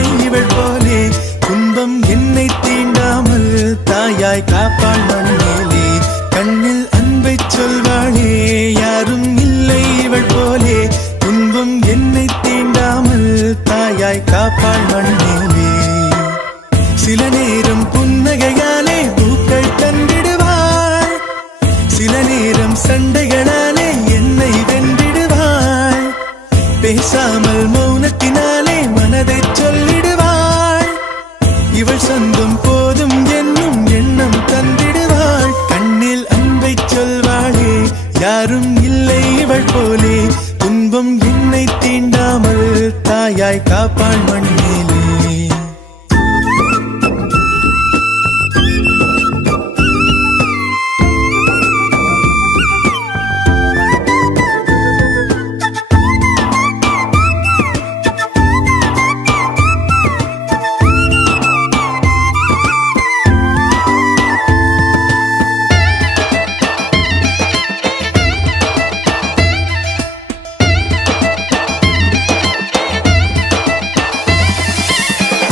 இல்லை இவள் போலே துன்பம் என்னை தீண்டாமல் தாயாய் காப்பாள் மண்மேலே கண்ணில் அன்பை சொல்வாளே யாரும் இல்லை இவள் போலே துன்பம் என்னை தீண்டாமல் தாயாய் காப்பாள் மண்மேலே சில நேரம் புன்னகையாலே பூக்கள் தந்திடுவாள் சில நேரம் சண்டைகளாலே என்னை வென்றிடுவாள் பேசாமல் மௌனத்தினாலே மனதை சொல்லிடுவாள் இவள் சொந்தம் போதும் என்னும் எண்ணம் தந்திடுவாள் கண்ணில் அன்பை சொல்வாளே யாரும் இல்லை இவள் போலே துன்பம் என்னை தீண்டாமல் தாயாய் காப்பாள் மண்மேலே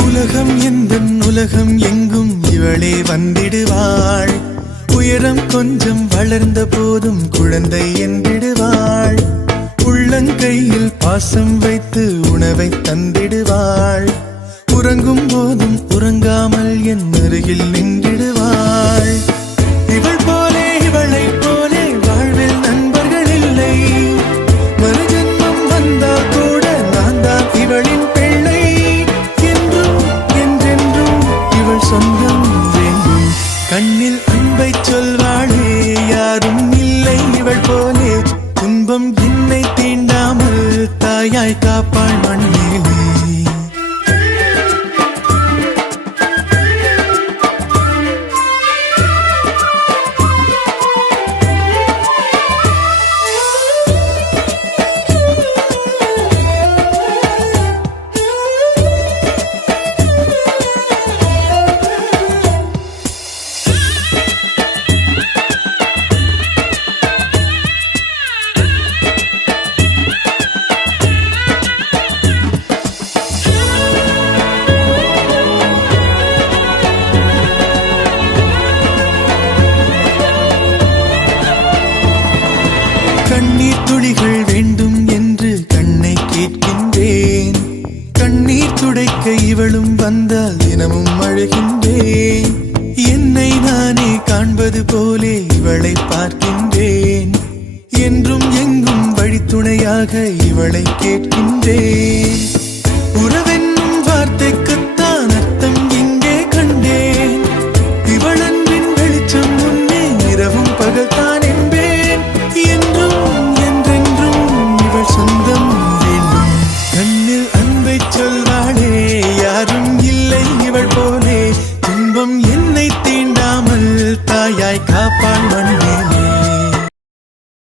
உலகம் எந்தன் உலகம் எங்கும் இவளே வந்திடுவாள் உயரம் கொஞ்சம் வளர்ந்த போதும் குழந்தை என்றிடுவாள் உள்ளங்கையில் பாசம் வைத்து உணவை தந்திடுவாள் உறங்கும் போதும் உறங்காமல் என் அருகில் நின்றிடுவாள் இவள் போலே இவளை போலே வாழ்வில் நண்பர்கள் இல்லை மறுஜன்மம் வந்தா கூட நான் தான் இவளின் பிள்ளை சொந்தம் வேண்டும் கண்ணில் அன்பை சொல்வாளே யாரும் இல்லை இவள் போலே துன்பம் என்னை தீண்டாமல் தாயாய் காப்பாள் மண்மேலே கண்ணீர் துளிகள் வேண்டும் என்று கண்ணை கேட்கின்றேன் கண்ணீர் துடைக்க இவளும் வந்தால் தினமும் அழுகின்றேன் என்னை நானே காண்பது போலே இவளை பார்க்கின்றேன் என்றும் எங்கும் வழித்துணையாக இவளை கேட்கின்றேன் உறவென்னும் வார்த்தைக்குத்தான் அர்த்தம் இங்கே கண்டேன் இவள் அன்பின் வெளிச்சம் முன்னே இரவும் பகல்தான் என்பேன் என்றும் என்றென்றும் இவள் சொந்தம் வேண்டும் கண்ணில் அன்பை சொல்வாளே யாரும் இல்லை இவள் போலே துன்பம் என்னை தீண்டாமல் தாயாய் காப்பாள்